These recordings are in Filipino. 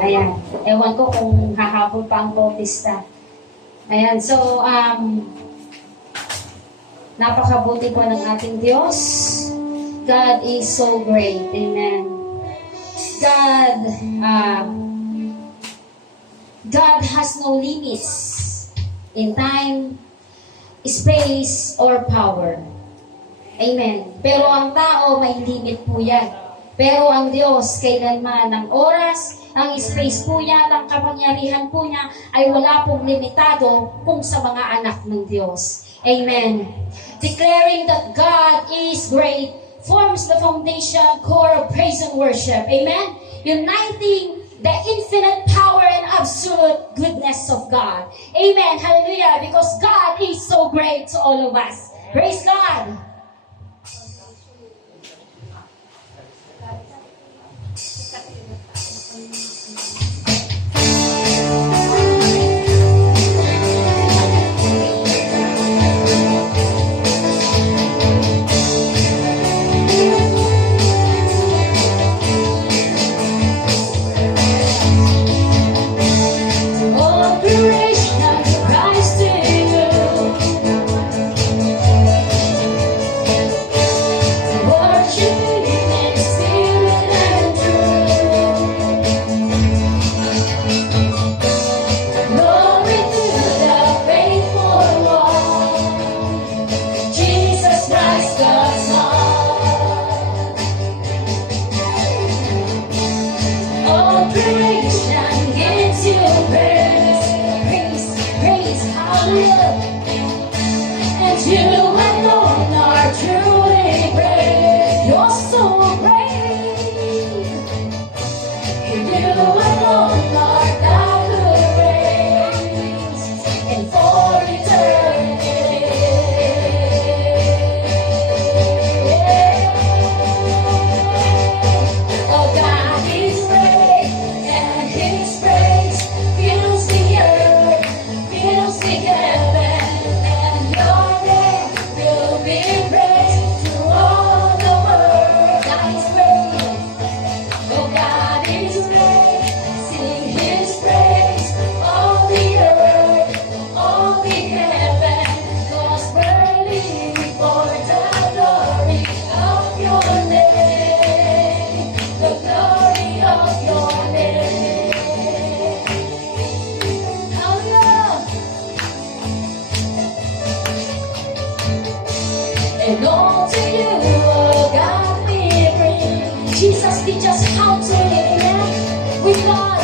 Ayan. Ewan ko kung hahabol pa ang Bautista. Ayan. So, napakabuti po ng ating Diyos. God is so great. Amen. God has no limits in time, space, or power. Amen. Pero ang tao, may limit po yan. Pero ang Diyos, kailanman ng oras, ang space po niya, ang kapangyarihan po niya, ay wala pong limitado kung sa mga anak ng Diyos. Amen. Declaring that God is great forms the foundation core of praise and worship. Amen. Uniting the infinite power and absolute goodness of God. Amen. Hallelujah. Because God is so great to all of us. Praise God. And all to you, oh God, we bring. Jesus, teach us how to live with God.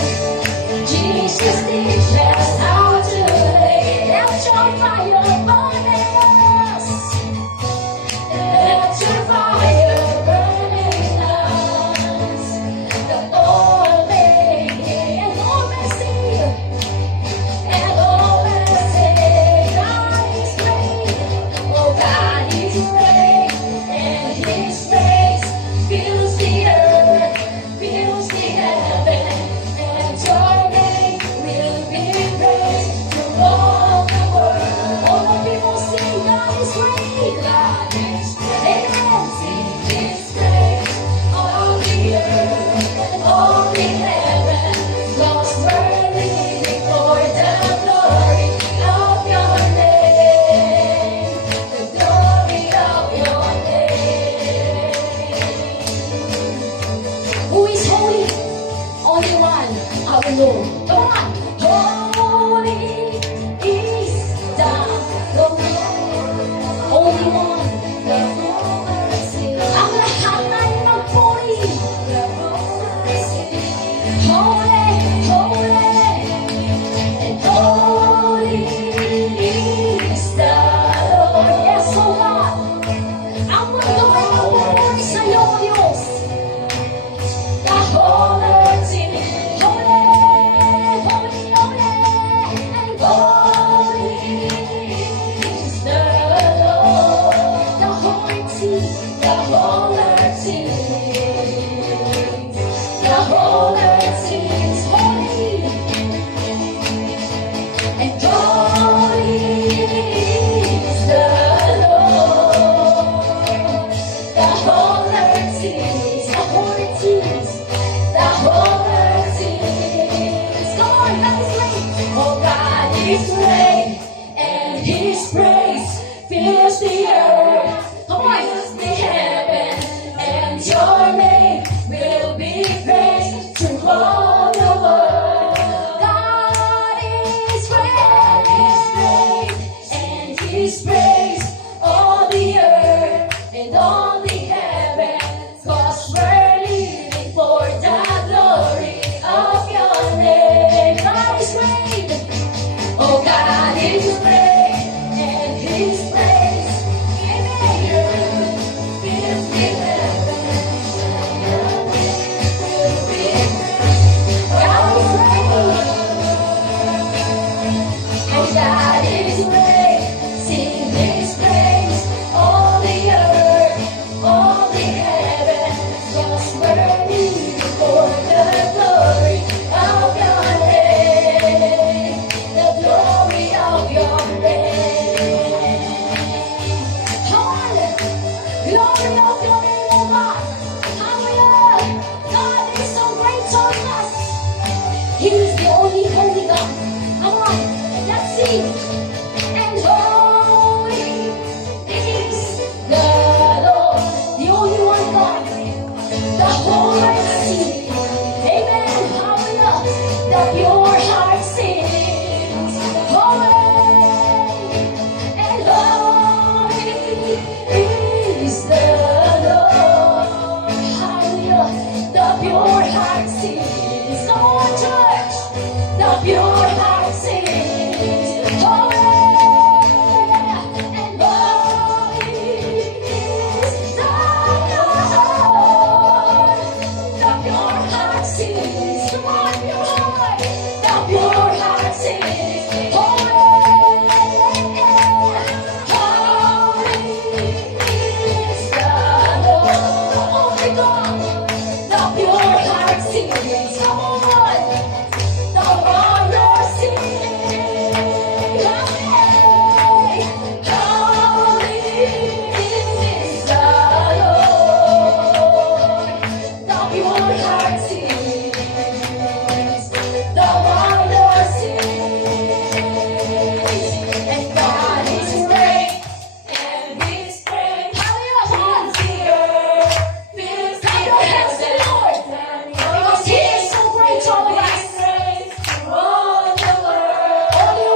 Jesus, teach us how to live. Let your fire burn in us. Let your fire burn in us. That all may hear and all may see. And all may say, God is great. Oh, God is great. And His grace fills the earth, fills the heaven. And your name will be praised through all the world. All the people sing, God is great. God is great. Amen. Sing His praise. All the earth, all the heaven, lost worthy before the glory of your name. The glory of your name. Who is holy? Only one, our Lord. Come on. Holy is the Lord. Only one. Ang lahat ay magpuri. Holy, holy, and holy is the Lord. Yes, O God. Ang mundo ay magpupuri sa iyo, O Diyos. The whole earth singing, holy, holy, holy, and holy is the Lord. The whole earth sings, the whole earth sings, the whole earth sings, holy, and holy is the Lord. The whole earth sings, the whole earth sings, the whole earth the pure heart sings, holy and holy is the Lord. Hallelujah. The pure heart sings. Come on, church. The pure heart sings, holy and holy is the Lord. The pure heart sings. Come on, pure heart. The pure heart sings, holy, holy is the Lord. Oh my God. The pure heart sings. Come on. The wonder sings. Holy, holy is the Lord. The pure heart sings. The wonder sings. And God is great, and His praise fills the earth. Fills the earth, Lord, because He is so great to all of us. Only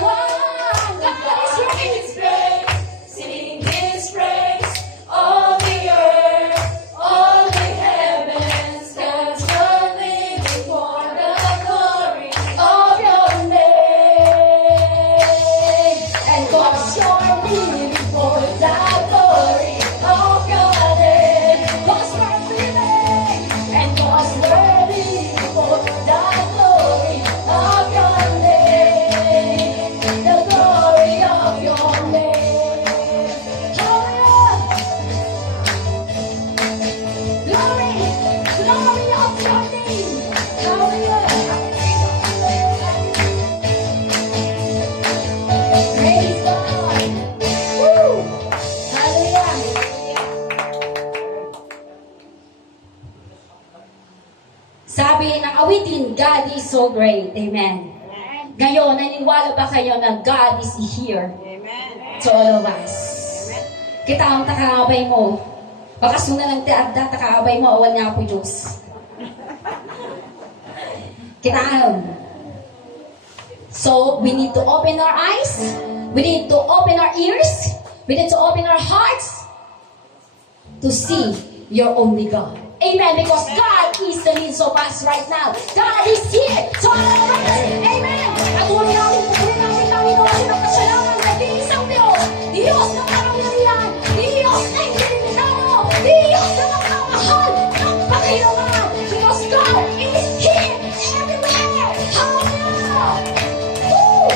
one, God is great. Sing His praise, all the earth, all the heavens, stands firmly before the glory of Your name. And cause surely before the glory of Your name. Cause worthy name, and cause worthy before the glory of Your name. The glory of Your name. Hallelujah. Glory, glory of Your name. Hallelujah. Praise God. Woo. Hallelujah. Sabi ng awitin, God is so great. Amen. Ngayon, naniniwala ba kayo na God is here to all of us? Kita ang takaabay mo. Baka suna lang tiagda, takaabay mo, awan nga po Diyos. Kita ang. So, we need to open our eyes. We need to open our ears. We need to open our hearts to see your only God. Amen. Because God is the needs of us right now. God is here to all of us. Amen. Patuloy namin, Panginoon, sinapasalamat na isang Diyos. Diyos na karangyarihan. Diyos na ilimitado. Diyos na magmamahal ng Panginoon. Because God is here everywhere. Hallelujah. Woo!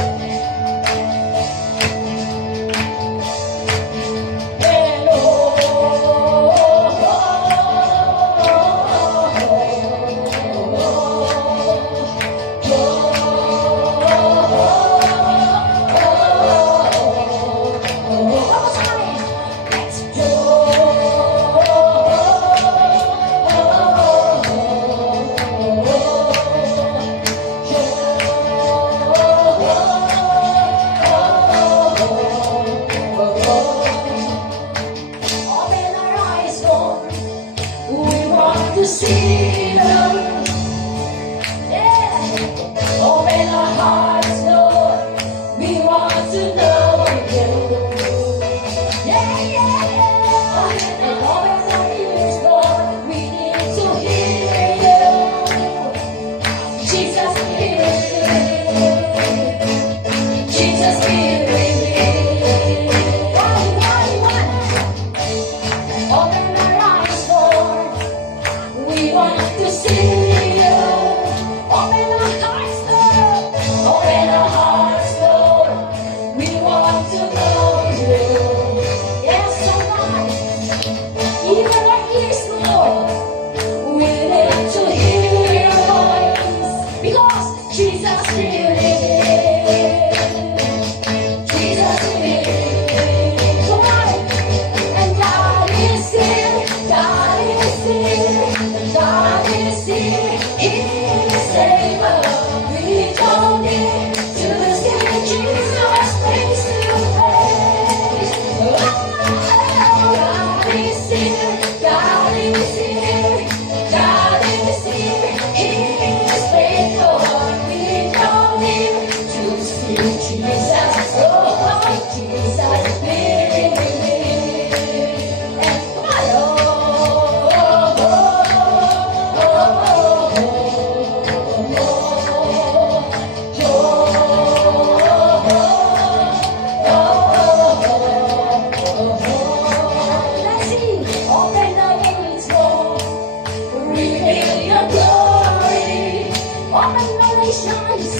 Open the nations,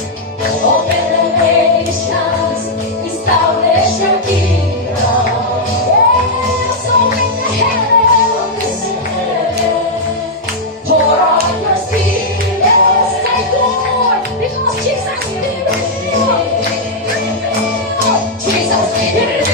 open the nations, establish your kingdom. Yes, open the heavens, pour out your spirit. Yes, thank you, Lord, because Jesus is real. Jesus is real.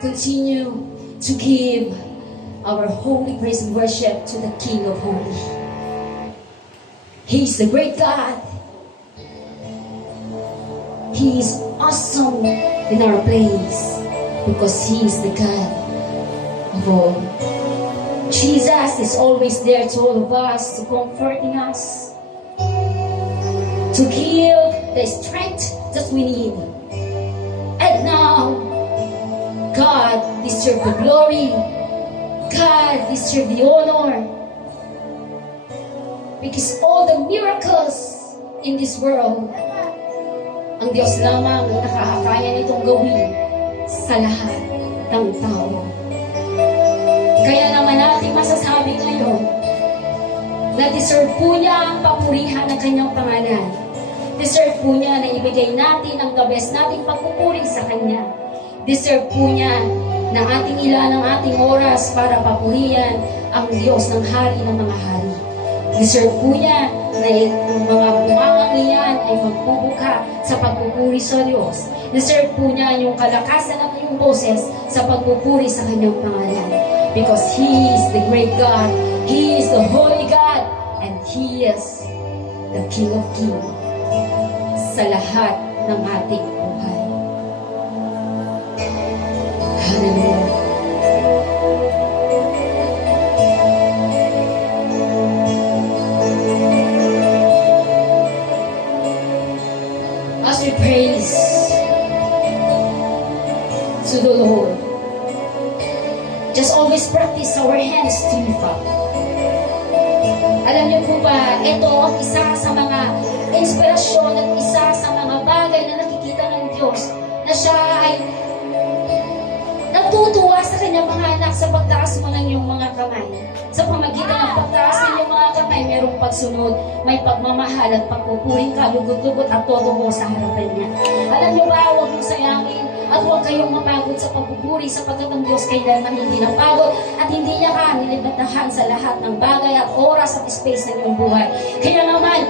Continue to give our holy praise and worship to the King of Holy. He is the great God. He is awesome in our place because He is the God of all. Jesus is always there to all of us, to comforting us, to give the strength that we need. And now, God deserves the glory. God deserves the honor. Because all the miracles in this world, ang Diyos lamang ang nakakaya nitong gawin sa lahat ng tao. Kaya naman natin masasabi ngayon na deserve po niya ang papurihan ng kanyang pangalan. Deserve po niya na ibigay natin ang the best nating pagpupuri sa Kanya. Deserve po niya na ating ilan ang ating oras para papurihan ang Diyos ng hari ng mga hari. Deserve po niya na ang mga bungangang iyan ay magbubuka sa pagpupuri sa Diyos. Deserve po niya yung kalakasan ng iyong boses sa pagpupuri sa Kanyang pangalan. Because He is the great God, He is the holy God, and He is the King of Kings sa lahat ng ating buhay. Hallelujah. As we praise to the Lord, just always practice our hands to lift up. Alam niyo po ba, ito ang isa sa mga inspirasyon at isa sa mga bagay na nakikita ng Diyos na siya ay natutuwa sa kanyang mga anak sa pagtaas mo ng iyong mga kamay. Sa pamagitan ng pagtaas ng iyong mga kamay, mayroong pagsunod, may pagmamahal at pagpupuring ka, lugot-lugot at todo mo sa harapan niya. Alam niyo ba, huwag mong sayangin at huwag kayong mapagod sa pagpupuri sapagkat ang Diyos kailanman hindi napagod at hindi niya ka nilibatahan sa lahat ng bagay at oras at space ng iyong buhay. Kaya naman,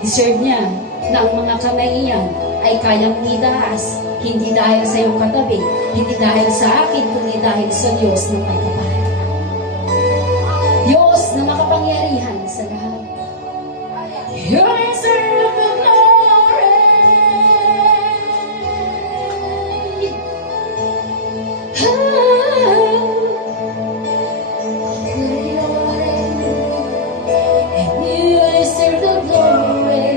deserve niya na ang mga kamay iyan ay kayang itaas, hindi dahil sa iyong katabi, hindi dahil sa akin, kundi dahil sa Diyos ng pagkapal. Diyos na makapangyarihan sa lahat. You deserve the glory. And you deserve the glory.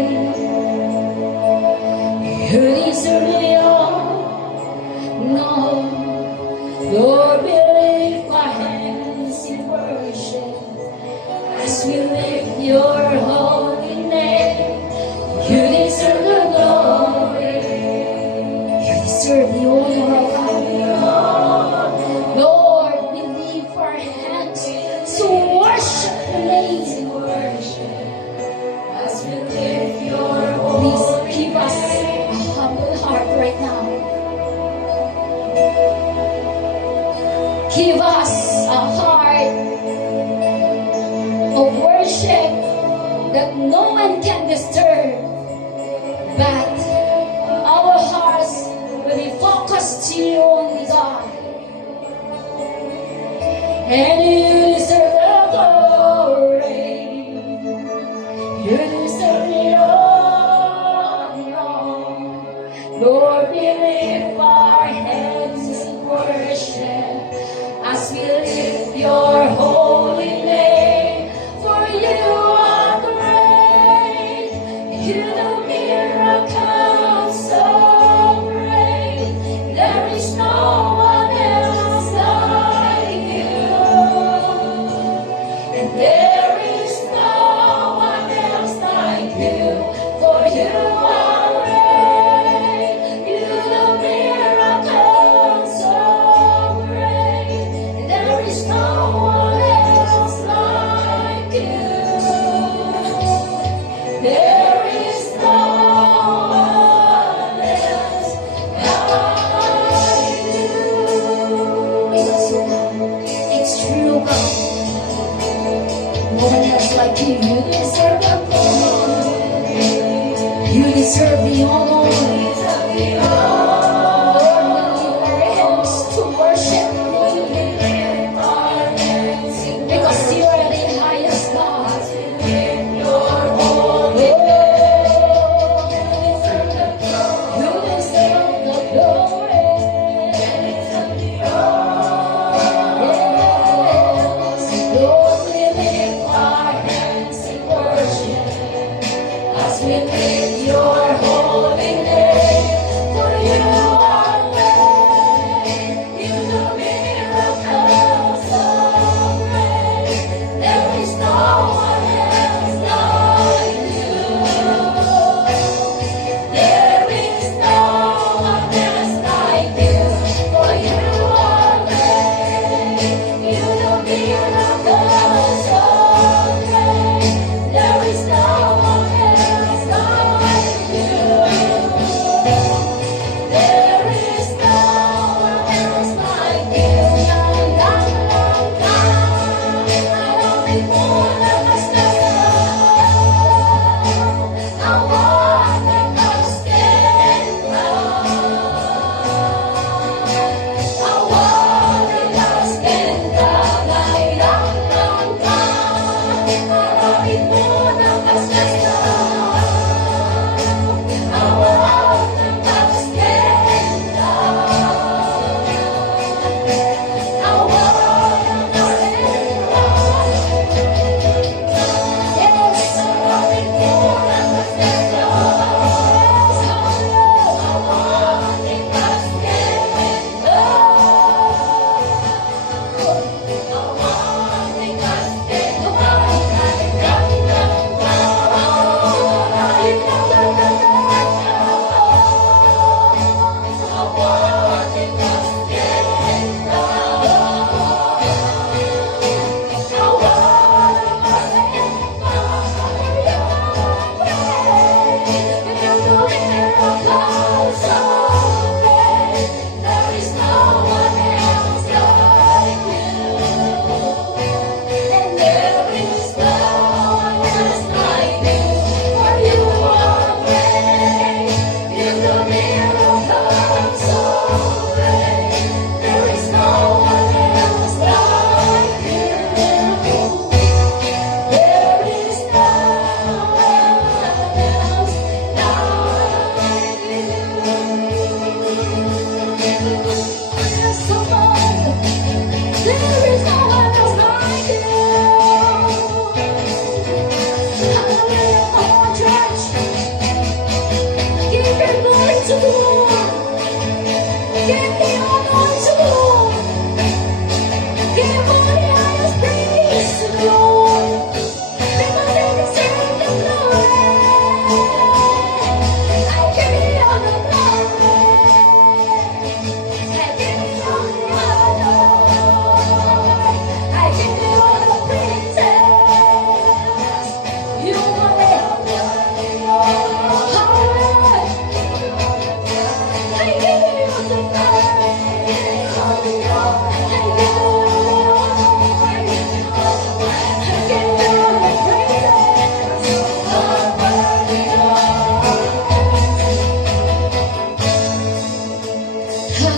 You deserve the honor. Lord, we lift our hands in worship as we lift your holy name. You deserve the glory. You deserve the honor of God. Lord, we lift our hands to worship your name. As we lift your holy name. Please give us a humble heart right now. Give us a heart of worship that no one can disturb, but our hearts will be focused to you only, God. And you deserve the glory. You deserve the honor. Lord, we lift our hands in worship as we lift your holy name. For you are great. You do miracles so great. There is no one else like you.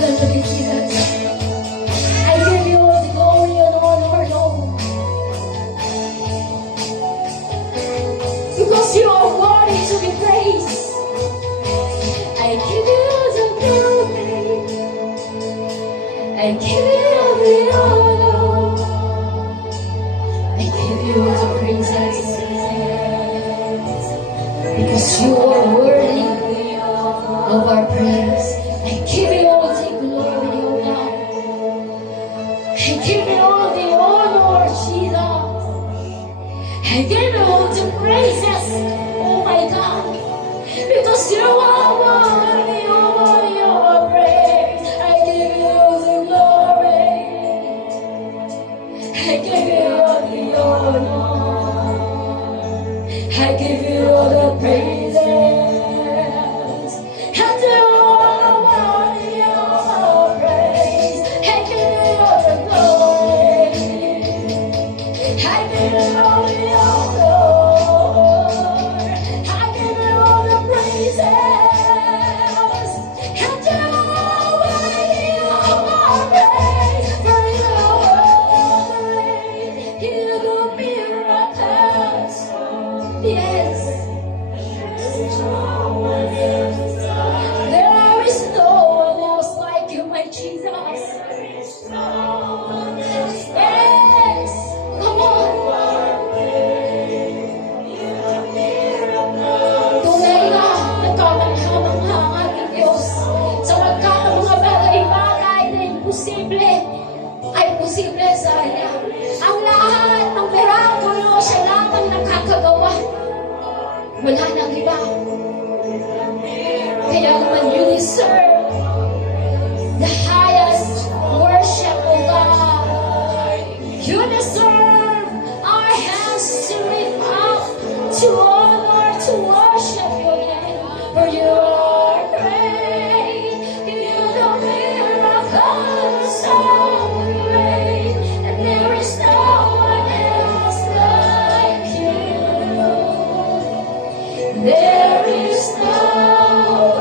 Hallelujah, Jesus. I give you all the glory and honor, Lord. Because you are worthy to be praised. I give you the glory. I give you the honor. I give you the praises. Because you are worthy of our praise. I give you all the glory, O God. I give you all the honor, Jesus. I give you all the praises, oh my God. Because you are worthy, of our praise. I give you the glory. I give you all the honor. I give you all the praises. And you are worthy of our praise. I give you all the glory. I give you all the honor. I give you all the praises. And you are worthy of our praise. For you are great. You do miracles. Yes. There is no one else like you, my Jesus. Yes. Come on. Tunay na nagkamangha-mangha ang ating Diyos. Sapagkat ang mga bagay-bagay na imposible ay posible sa Kanya. Ang lahat ng mirakulo, siya lamang nakakagawa. Wala nang iba. Kaya naman you deserve the highest worship, O God. You deserve our hands to lift up, to honor, to worship your name. For you are great. You do miracles so great. And there is no one else like you. There is no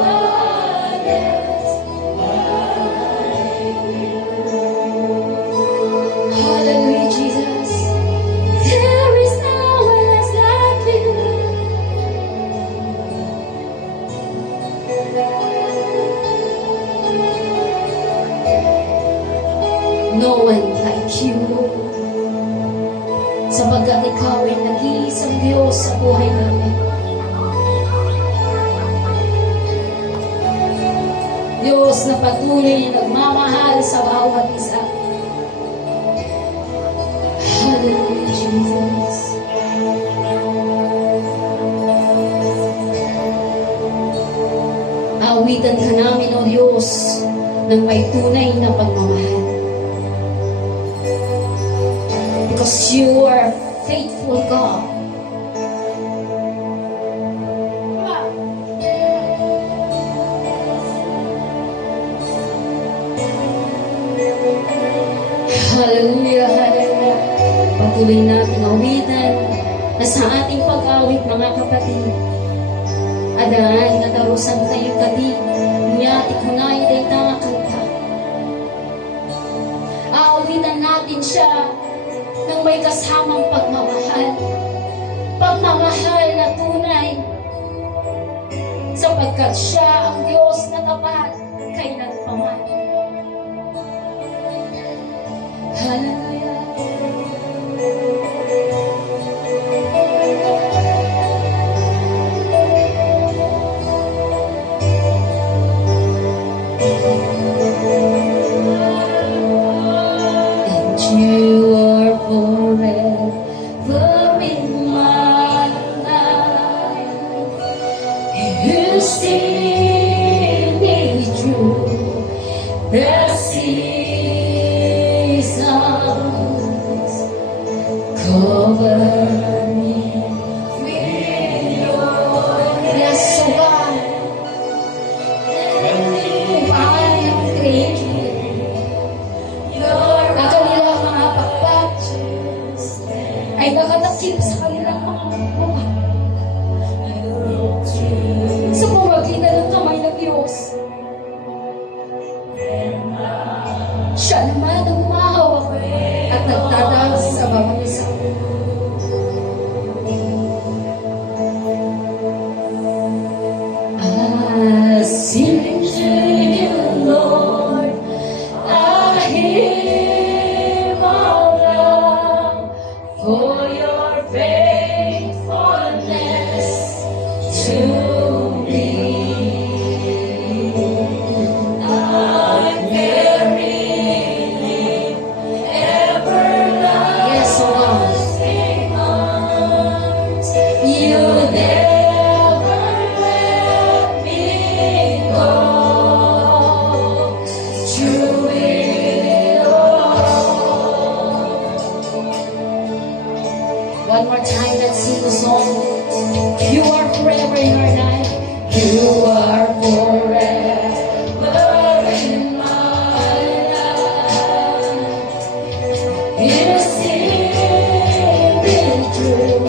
one else like you. Hallelujah, Jesus. There is no one else like you. No one like you. Sapagkat ikaw ay nag-iisang Diyos sa buhay namin. Diyos na patuloy na nagmamahal sa bawat isa. Hallelujah, Jesus. Awitan ka namin, O Diyos, ng may tunay na pagmamahal. Because you are a faithful God. Hallelujah, hallelujah. Patuloy natin awitan na sa ating pag-awit, mga kapatid. Adaan na darusan tayong kadi, niya ikunay day nakakanta. Aawitan natin siya ng may kasamang pagmamahal. Pagmamahal na tunay. Sapagkat siya ang Diyos na tapat kailanpaman. Hallelujah. And you are forever in my life. You see me through the seasons. Cover me with your yes, O God. Kung paano ang na kanilang mga pakpak ay nakatakip sa kanilang mga mukha. Sa pamagitan ng kamay ng Diyos. Siya naman ang humahawak at nagtataas sa bawat isa. I sing to you, Lord, a hymn of love for your faithfulness to me. I'm carrying everlasting arms. You never let me go. True it all. One more time, let's sing the song. You are forever in our life. You are forever in my life. It seems true.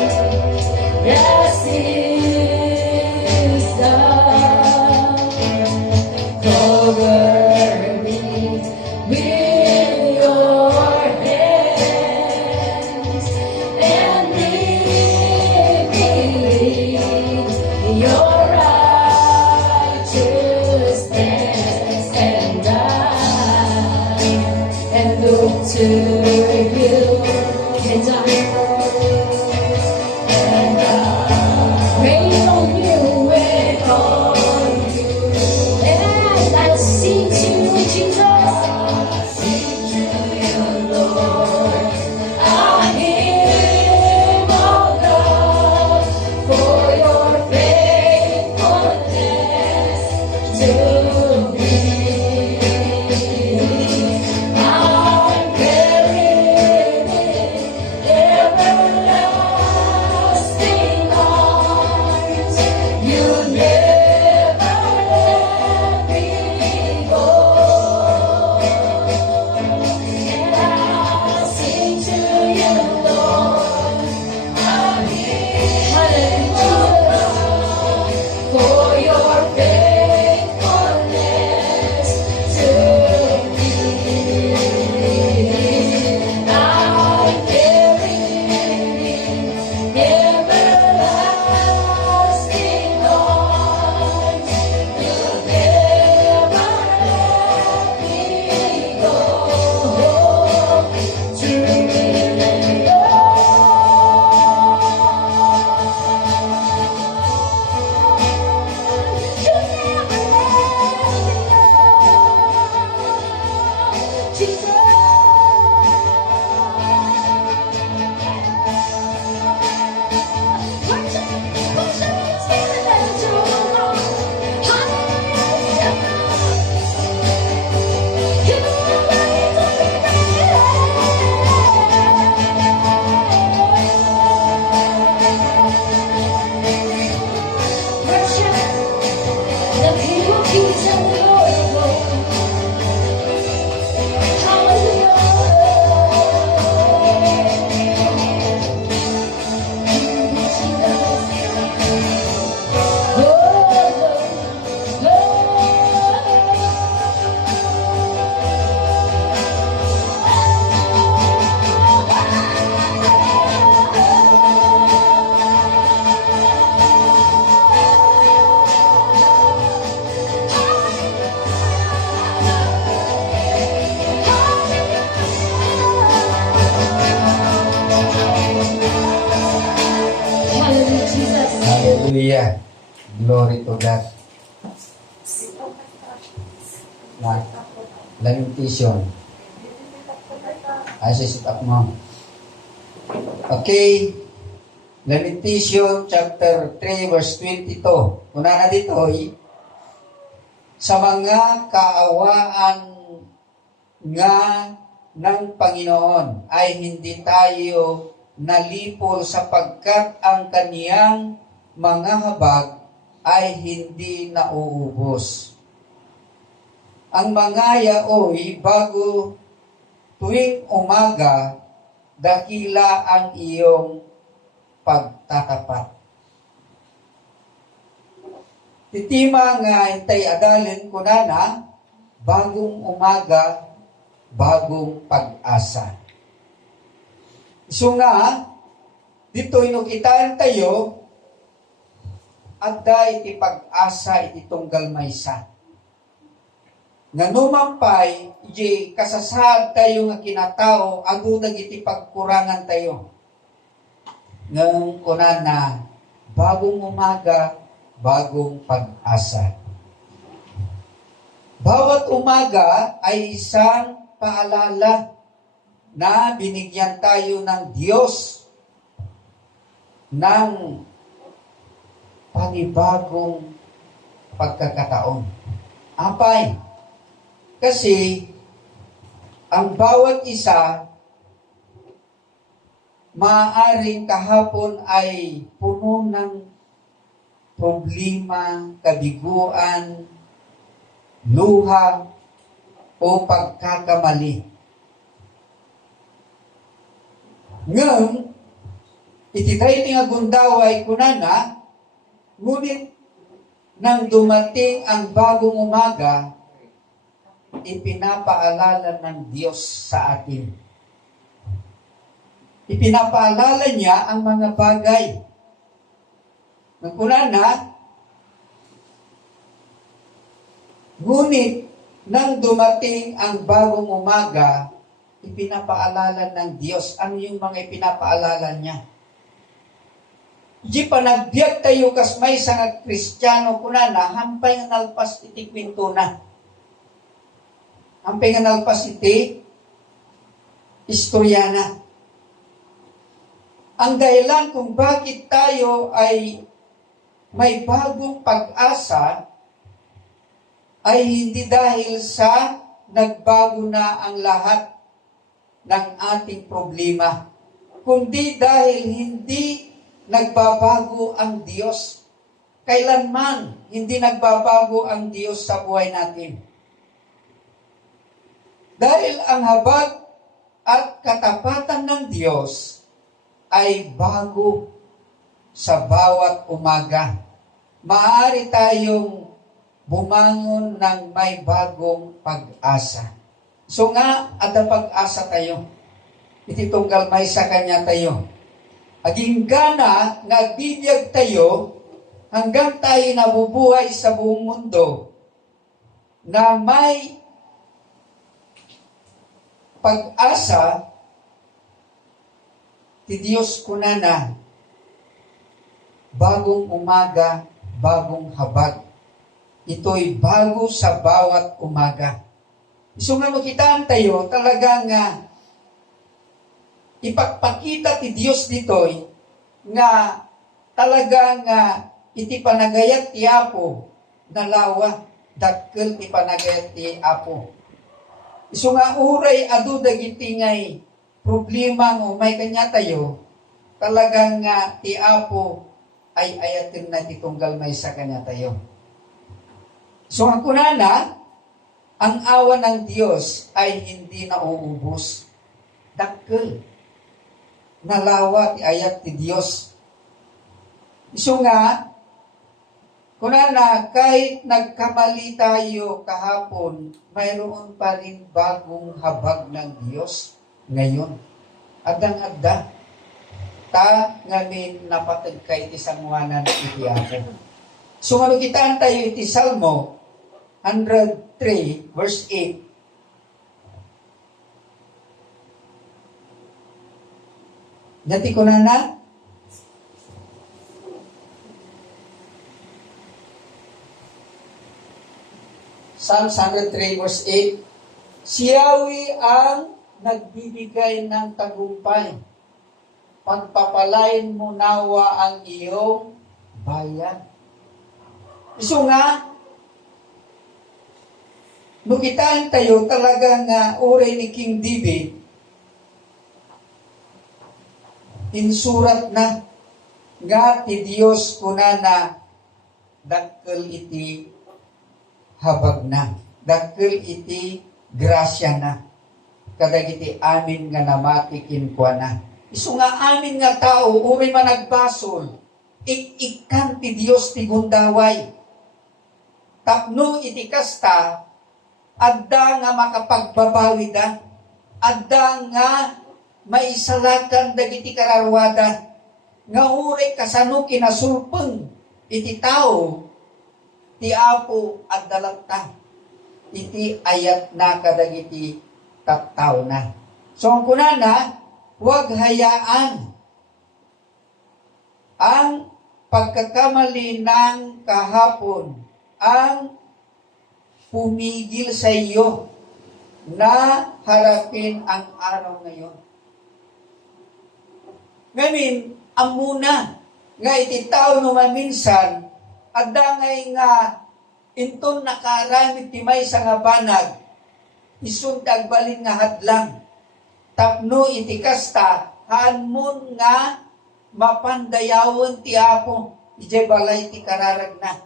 Yes, is God. Cover me with your hands and lead me in your righteousness, and look to you, and wait on you, wait on you, and I'll sing to you, Jesus. Sing to you, Lord. I hymn of love for your faithfulness to me. I'm carrying everlasting arms. You never let me go. And I'll sing to you, Lord. Hallelujah. For your faithfulness to me. I'm carrying everlasting arms. You never let me go. True it You never let me go, Jesus. Worship, worship, spirit and truth. Hallelujah. You are worthy to be praised. Worship the King of Kings and the Lord of Lords. Hallelujah. Hallelujah, Jesus. Hallelujah. Glory to God. Na, lamentation. Ay, sit up mo. Okay. Lamentation chapter 3 verse 22. Una na dito, sa mga kaawaan nga ng Panginoon ay hindi tayo nalipol sapagkat ang kaniyang mga habag ay hindi nauubos. Ang mga yaoy bago tuwing umaga, dakila ang iyong pagtatapat. Titima nga intay adalin ko na bagong umaga, bagong pag-asa. So nga, dito inukitaan tayo, adda iti pag-asa iti tunggal maysa. Nga numampay, iti kasasad tayo nga kinatao, adu dagiti pagkurangan tayo. Ngam kunana, bagong umaga, bagong pag-asa. Bawat umaga ay isang paalala na binigyan tayo ng Diyos ng panibagong pagkakataon. Apay? Kasi ang bawat isa maaaring kahapon ay puno ng problema, kabiguan, luha, o pagkakamali. Ngam, iti tayo nga gundaway kunana, ngunit nang dumating ang bagong umaga, ipinapaalala ng Diyos sa atin. Ipinapaalala niya ang mga bagay. Nang kunana, ngunit nang dumating ang bagong umaga, ipinapaalala ng Diyos. Ano yung mga ipinapaalala niya? Di pa nagbiag tayo kasmay sa nga Kristiyano kunana, hampay nga nalpas iti kwintuna. Hampay nga nalpas iti istoryana. Ang dahilan kung bakit tayo ay may bagong pag-asa ay hindi dahil sa nagbago na ang lahat ng ating problema, kundi dahil hindi nagbabago ang Diyos. Kailanman hindi nagbabago ang Diyos sa buhay natin. Dahil ang habag at katapatan ng Diyos ay bago sa bawat umaga. Maaari tayong bumangon ng may bagong pag-asa. So nga, ada pag-asa tayo. Iti tunggal may sa kanya tayo. Aging gana, nagbibiyag tayo, hanggang tayo nabubuhay sa buong mundo, na may pag-asa, ti Diyos kunana, bagong umaga, bagong habag. Ito'y bago sa bawat umaga. So nga makitaan tayo, talagang ipagpakita ti Diyos dito'y nga talagang iti panagayat ti Apo na lawa, dakkel ti panagayat ti Apo. So nga uray adu dagiti ngay problema mo may kanya tayo, talagang ti Apo ay ayatin na ti tunggal may sa kanya tayo. So ang kunana, ang awa ng Diyos ay hindi nauubos. Dakkel. Nalawa ti ayat ti Diyos. So nga, kunana, kahit nagkamali tayo kahapon, mayroon pa rin bagong habag ng Diyos ngayon. Adang-adda. Ta ngamin napatag kay ti sanguanan iti Apo. So nga kitaan tayo iti Salmo 103 verse 8. Dati ko na Psalm 103 verse 8. Si Yahweh ang nagbibigay ng tagumpay. Pagpapalain mo nawa ang iyong bayan. So nga, nukitaan tayo talagang uray ni King David, insurat na nga ti Diyos kunana dakkel iti habag na, dakkel iti grasya na, kadagiti amin nga namatikin kwa na. Isu nga amin nga tao, uray man nagbasol, ikan ti Diyos ti gundaway. Tapno iti kasta, adda nga makapagbabawi da, adda nga maisalakan dagiti kararwada, nga uri kasano kinasulpeng iti tao, ti Apo adalata, iti ayat na kadagiti tattaw na. So ang kunana, huwag hayaan ang pagkakamali ng kahapon ang pumigil sa iyo na harapin ang araw ngayon. Ngayon, ang muna nga iti tao no maminsan, adda ngay nga inton nakaramid ti maysa nga banag, isud agbalin nga hadlang. Tapno iti kasta, haanmon nga mapandayawon ti Apo, ije balay ti kararag na.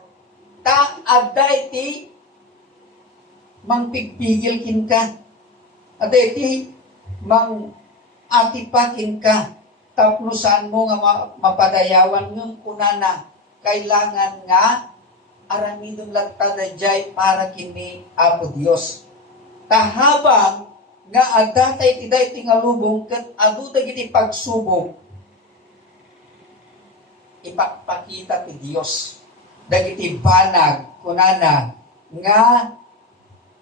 Ta adda iti mangpigpigil kin ka. Adda iti mang atipakin ka. Tapno saan mo nga mapadayawan ng kunana, kailangan nga aramidon lang tadajay para kini Apo Dios. Tahabang nga adda tay tiday tingalubong ket adu dagiti pagsubok, ipakpakita ti Dios dagiti banag kunana nga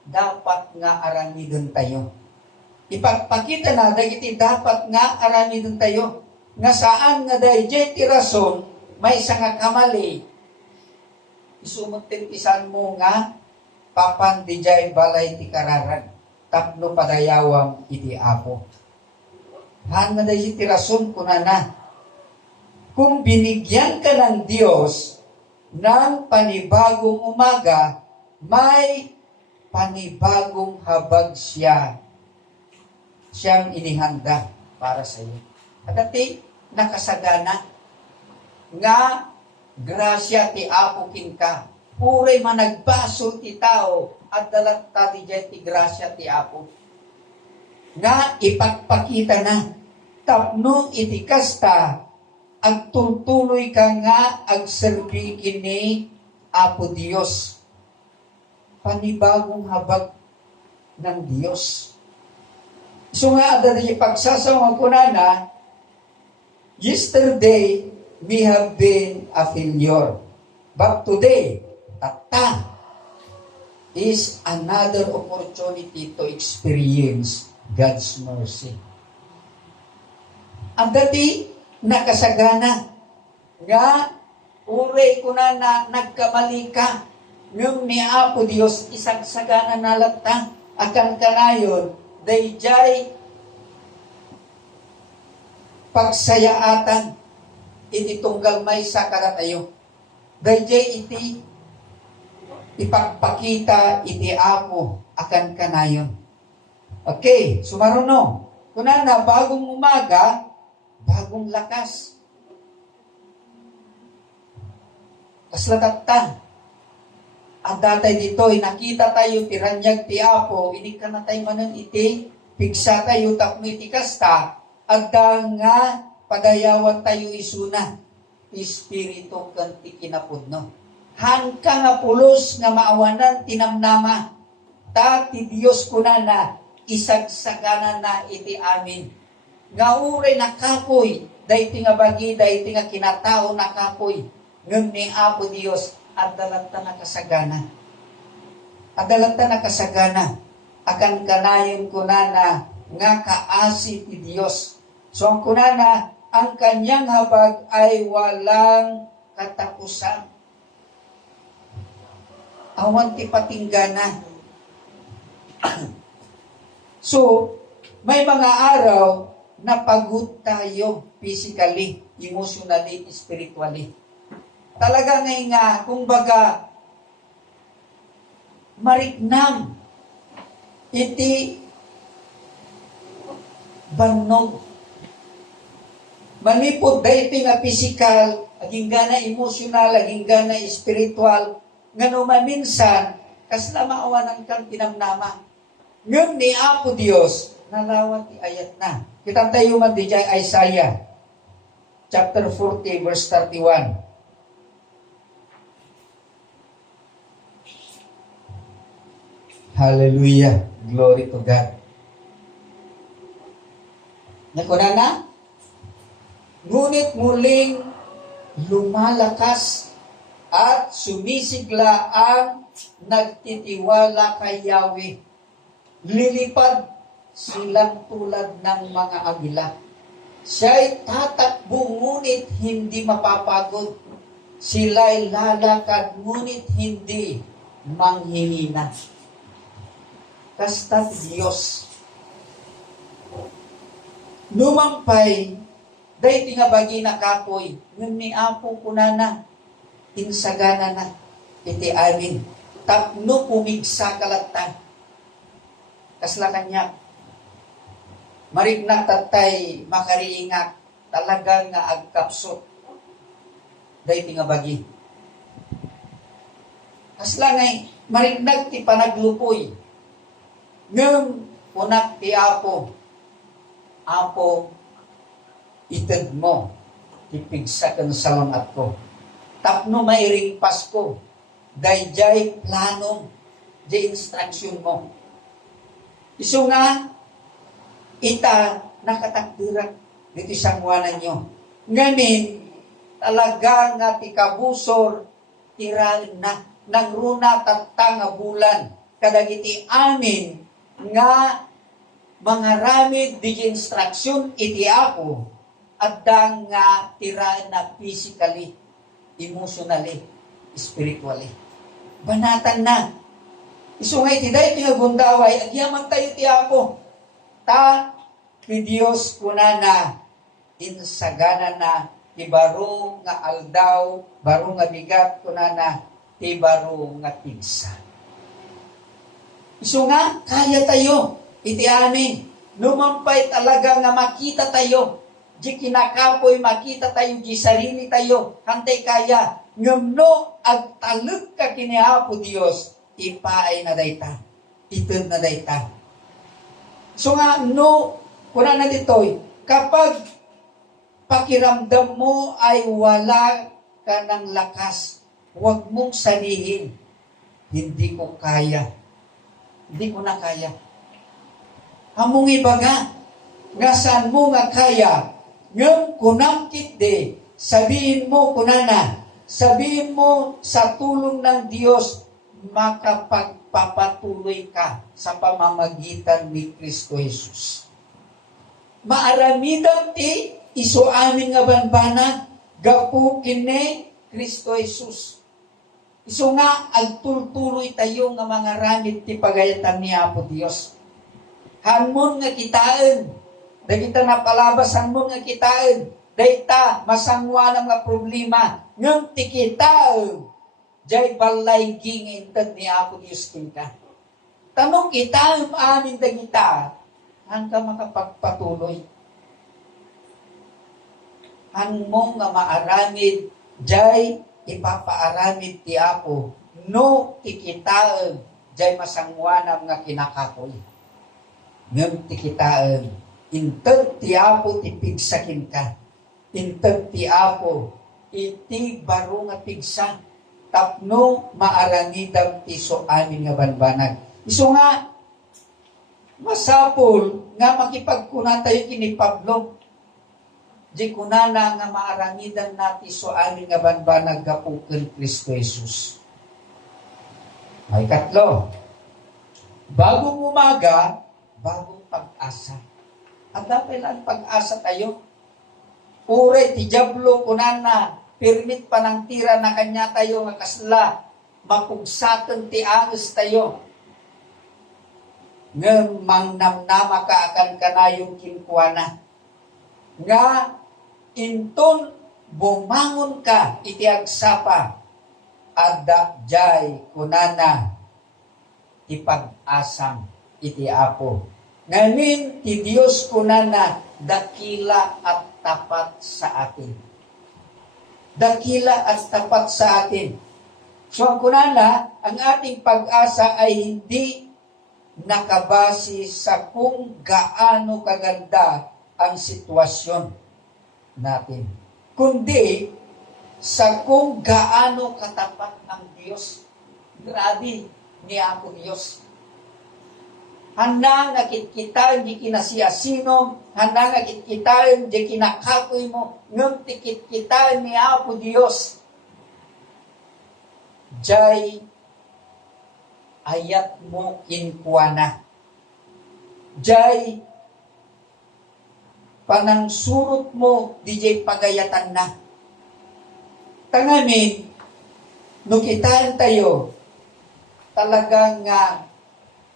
dapat nga aramidon tayo. Ipagpakita na dagiti dapat nga aramidon tayo. Nga saan nga dayjay ti rason may isa nga kamali. Isumot isan mo nga papan dijay balay ti kararag. Tapno padayawang iti Apo. Han nga dayjay ti rason kunana. Kung binigyan ka ng Diyos ng panibagong umaga, may panibagong habag siyang inihanda para sa iyo. At ati, nakasagana nga grasya ti Apo kinka. Puray managbasol ti tao at dalat ti dyan ti grasya ti Apo. Nga ipagpakita na tapno iti kasta agtutuloy ka nga agserbi kini Apo Dios. Panibagong habag ng Dios. So nga ada di pagsasawang ko na yesterday we have been a failure. But today, tata is another opportunity to experience God's mercy. Ang dati, nakasagana nga uray ko na nagkamali ka ng ni Apo Dios isang sagana na lata akan kanayon dayjay pagsayaatan iti tunggal may sa karatayo. Dayjay iti ipagpakita iti Apo akan kanayon. Okay, sumaruno. Kunana bagong umaga, bagong lakas. Kaslakat ta. Ang datay dito, nakita tayo, tiranyag ti Apo, ini ka na tayo manan iti, pigsa tayo, tapno iti kasta, at nga padayawan tayo isuna, Espiritu kanti kinapudno. Hangka nga pulos nga maawanan tinamnama, ta ti Diyos kunana, isagsagana na iti amin. Nga uray nakapoy, dayti nga bagi, dayti nga kinatao nakapoy, ngem ni Apo Dios, adalanta nakasagana. Adalanta nakasagana. Akan kanayon kunana nga kaasi ti Dios. So ang kunana, ang kanyang habag ay walang katapusan. Awan ti patinggana. So, may mga araw na pagod tayo physically, emotionally, spiritually. Talaga ngayon nga, kumbaga, mariknam, iti banog. Manipod dayti nga physical, aging gana emotional, aging gana spiritual, nga maminsan, kasla maawanan kang tinamnama. Ngayon ni Apo Dios, nalawat ti ayat na. Kitang tayo man di jay Isaiah, chapter 40, verse 31. Hallelujah. Glory to God. Nakuna na? Ngunit muling lumalakas at sumisigla ang nagtitiwala kay Yahweh. Lilipad silang tulad ng mga agila. Siya'y tatakbo ngunit hindi mapapagod. Sila'y lalakad ngunit hindi manghihina. Kasta't Diyos. Numampay, day tingabagi na kapoy, ngun ni Apo kunana, insagana na, iti amin, tapno pumigsa kalatan. Kasla kanya, marignak tatay, makariingak, talaga nga agkapsot, day tingabagi. Kasla ngay, marignak ti panaglupoy, ngem kunak ti Apo, Apo, ited mo, tipigsa kan salamat ko. Tapno mairing Pasko, dayjay plano, di instruction mo. Iso nga, ita nakatakdiran, dito sangwanan nyo. Ngamin, talaga nga tikabusor, tirain na, nangruna tatta nga bulan, kadagiti amin, nga mga ramid di instruction iti Apo at dang nga tirain na physically, emotionally, spiritually. Banatan na. Isungay ti day pinagundaway, agyaman tayo ti Apo. Ta, ti Diyos kunana, insagana na, ti baro nga aldaw, baro nga bigat kunana, ti baro nga tigsa. Isu nga, kaya tayo, iti amin, lumampay talaga nga makita tayo, di kinakapoy makita tayo, di sarili tayo, hantay kaya, ngamno, agtalog ka kinihapo Diyos, ipaay na dayta, itod na dayta. So nga, no, kuna na ditoy, kapag pakiramdam mo ay wala ka ng lakas, huwag mong sanihin, hindi ko kaya. Hindi ko na kaya. Among ibaga, nga saan mo nga kaya, ngam kunangkit de, sabihin mo kunana, sabihin mo sa tulong ng Diyos, makapagpapatuloy ka sa pamamagitan ni Kristo Jesus. Maaramidam ti, iso amin nga banbana, gapu kine Kristo Jesus. Iso nga, agtultuloy tayo nga mga ramid ti pagayatan ni Apo Dios. Hanmon nga kitaan, da kita napalabas hanmon nga kitaan, dayta masangwa ng nga problema, ngam ti kitaan, jay balay gingintad ni Apo Dios kinka. Tanong kitaan amin da kita, hanggang makapagpatuloy. Hanmon nga maaramid, jay ipapaaramid ti Apo, no tikitaan, jay masangwanam nga kinakakoy. Ngam tikitaan, intag ti Apo ti pigsakin ka, intag ti Apo, iti baro nga pigsa, tapno maaramidam ti so amin nga banbanag. Iso nga, masapol nga makipagkuna tayo kini Pablo, di kunana nga maaramidan nati so amin nga banbanag gapuken Kristo Jesus. May katlo, bagong umaga, bagong pag-asa. At dapat lang pag-asa tayo. Uray ti Diablo kunana, permit pa ng tira na kanya tayo nga kasla, mapugsatan ti anges tayo. Nga mangnamnama ka akan kanayong kinkuana. Nga inton bumangon ka iti agsapa adda jay kunana ti pag-asam iti Apo. Ngamin ti Dios kunana dakila at tapat sa atin. Dakila at tapat sa atin. So ang kunana, ang ating pag-asa ay hindi nakabase sa kung gaano kaganda ang sitwasyon natin, kundi sa kung gaano katapat ang Diyos. Grabe ni Apo Diyos. Handa nga kita di kinasiasinom, handa nga kita di kinakapoy mo, ngam tikit kita ni Apo Dios. Jay ayat mo kinkuana. Jay panang surot mo di jay pagayatan na. Tangamin, no kitaan tayo, talagang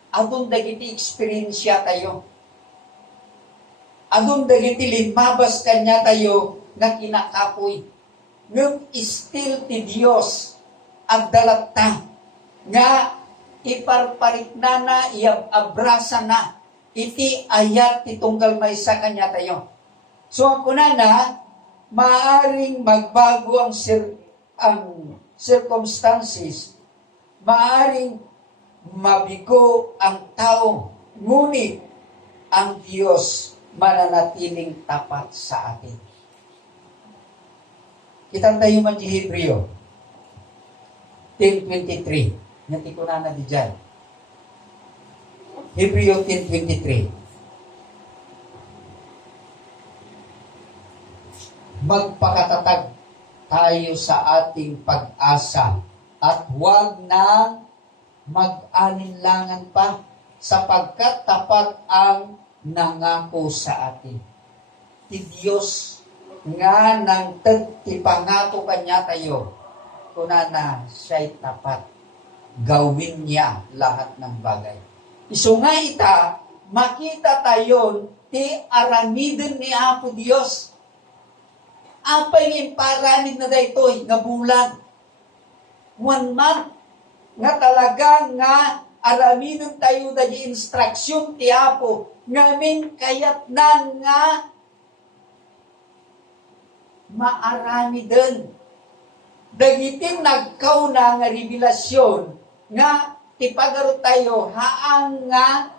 adun dagiti experience tayo. Adun dagiti limabas kanya tayo na kinakapoy. Ngam still ti Dios at dalata nga iparparit na iabrasa na iti ayat ti tunggal maysa kanya tayo. So ako na maaring magbago ang circumstances, maaring mabigo ang tao, ngunit ang Diyos mananatiling tapat sa atin. Kitang tayo man di Hebreo 10:23. Nanti ko na di dyan. Hebreo 10:23. Magpakatatag tayo sa ating pag-asa at huwag nang mag-alinlangan pa sapagkat tapat ang nangako sa atin. Ti Diyos nga nang ti pangako kanya tayo, kunana siya'y tapat. Gawin niya lahat ng bagay. Iso nga ita, makita tayo ti aramiden ni Apo Diyos. Apay yung paramid na daytoy, nga bulan. 1 month, nga talagang nga aramiden tayo da di instruksyon ti Apo, ngamin kayat nan nga maaramiden. Dagitin nagkaw na nga revelasyon nga ipagaro tayo haang nga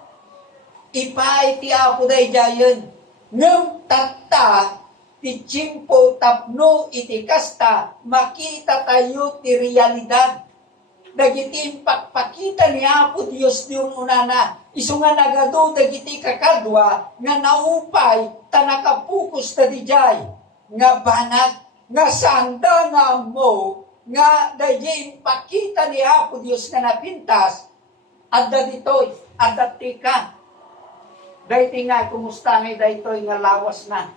ipay ti Apo day jayon. Ngam tatta ti chimpo tapno iti kasta makita tayo ti realidad. Dagiti pakpakita ni Apo Dios di unana. Isu nga nagado dagiti kakadwa nga naupay tanakapukus ta dijay nga banag nga sanda nga mo nga dayjay pakita ni Apo Dios nga napintas adda ditoy adda tika dayti nga kumusta nga daytoy nga lawas na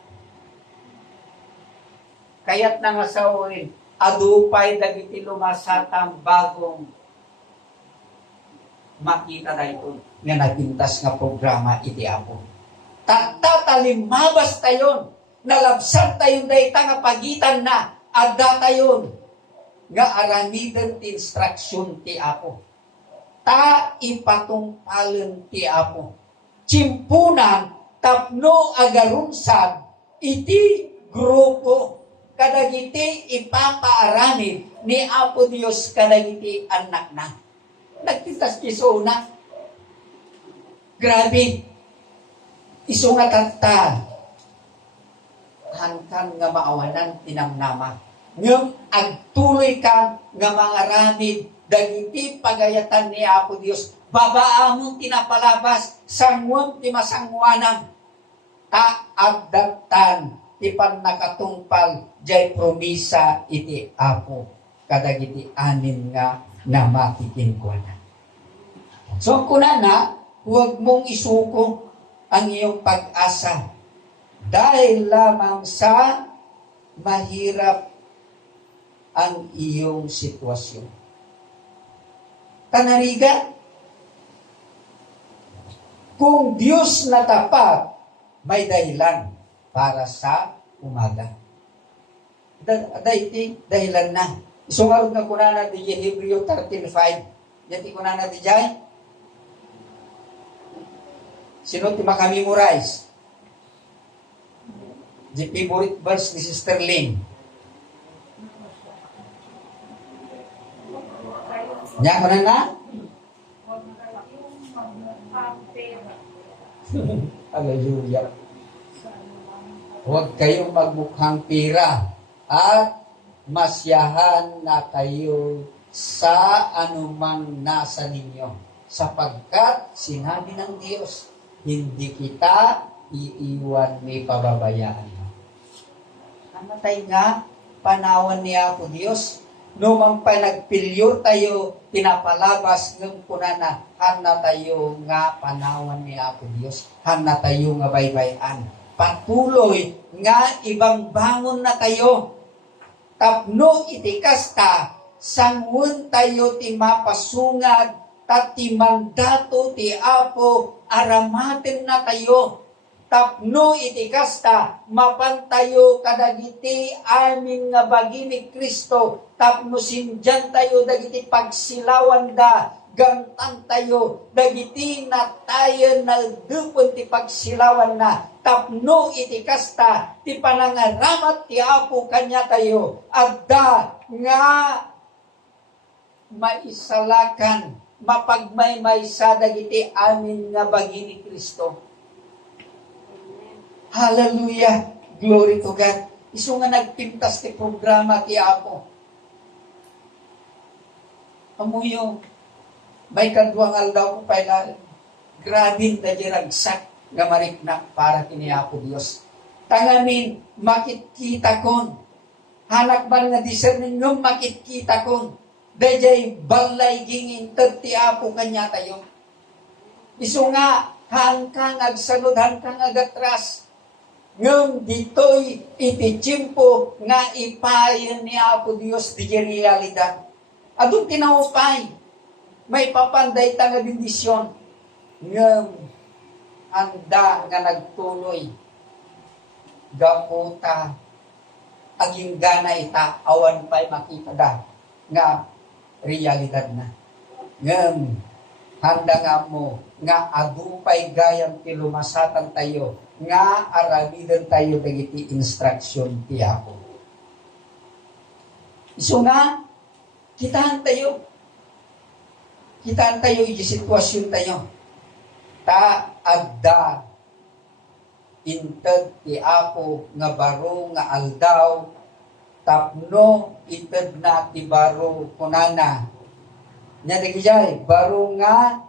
kayat na nga sawin adupay dagiti lumasatang bagong makita daytoy nga napintas nga programa iti Apo. Tatalimabas tayon nalabsan tayon dayta nga pagitan na adda tayon nga aramiden ti instruksyon ti Apo. Ta ipatungpalen ti Apo. Chimpunan tapno agarunsan iti grupo kadagiti ipapaaramid ni Apo Dios kadagiti anak na. Nagtintas iso na. Grabe. Iso nga tata. Hankan nga maawanan tinamnama. Ngam agtuloy ka nga mga ramid dagiti pagayatan ni Apo Dios. Babaamon tinapalabas sangwon ti masangwanam. Ta agdatan ti pannakatungpal jay promisa iti Apo kadagiti anin nga na makikinkwana. So kunana, huwag mong isuko ang iyong pag-asa dahil lamang sa mahirap ang iyong sitwasyon. Tanariga, kung Diyos na tapat, may dahilan para sa umaga. Iti dahilan na. Isungarod nga kunana di Hebreo 13:5. Yati kunana di jay. Sino ti makamemorize? The favorite verse ni Sister Lynn. Nya ko na? Hallelujah. Huwag kayong magmukhang pira at masyahan na kayo sa anumang nasa ninyo. sapagkat sinabi ng Diyos, hindi kita iiwan ni pababayaan. Amatay nga, panawan niya ako Diyos. Numang panagpilyo tayo, pinapalabas ng punana, hana tayo nga panawan niya ako Diyos. Hana tayo nga baybayan. Patuloy nga ibang bangon na tayo. Tapno itikasta, sangun tayo ti mapasungad, tati mandato ti Apo, aramaten na tayo. Tapno itikasta, mapantayo kadagiti amin nga bagi ni Kristo, tapno sinjan tayo dagiti pagsilawan da, gantan tayo, dagiti natayan na dupon ti pagsilawan na, tapno itikasta, ti panangaramat ti Apo kanya tayo, adda nga maisalakan, mapagmaymaysa dagiti amin nga bagi ni Kristo. Hallelujah! Glory to God. Isu nga nagpintas ti programa ti Apo. Amuyo, may kadwang aldaw ko pala, grabe na diragsak nga mariknak para kini Apo Dios. Tangamin, makikita kon. Hanak man nga discerning ng makikita kon. Dayjay balay gingin ti Apo kanya tayo. Isu nga, hangkang agsalud, hangkang agatras. Ngam dito'y ititsimpo nga ipayan ni Apo Dios di realidad. Adun tinawapay, may papanday ta nga bendisyon. Ngam anda nga nagtuloy. Gaputa, aging gana ita, awan pa'y makita da, nga realidad na. Ngam, handa nga mo, nga adupay gayam ti lumasatan tayo, nga aramidan tayo dagiti instruction ti Apo. So nga, kitaan tayo iti sitwasyon tayo. Ta adda inted ti Apo nga baro nga aldaw, tapno ited na ti baro kunana. Nya digijay, baro nga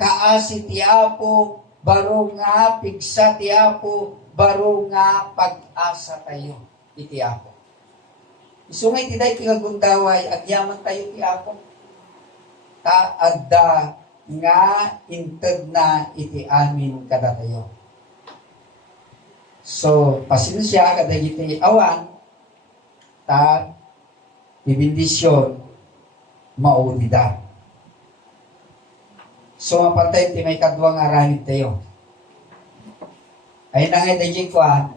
kaasi ti Apo, baro nga pigsa ti Apo, baro nga pag-asa tayo iti Apo. Isungay ti day pigagundaway, agyaman tayo ti Apo. Ta adda nga inted na iti amin kada tayo. So, pasensya kada iti awan, ta ibindisyon maudida. So, mapantay ti may kadwang aranit tayo. Ay nangay da jikwa.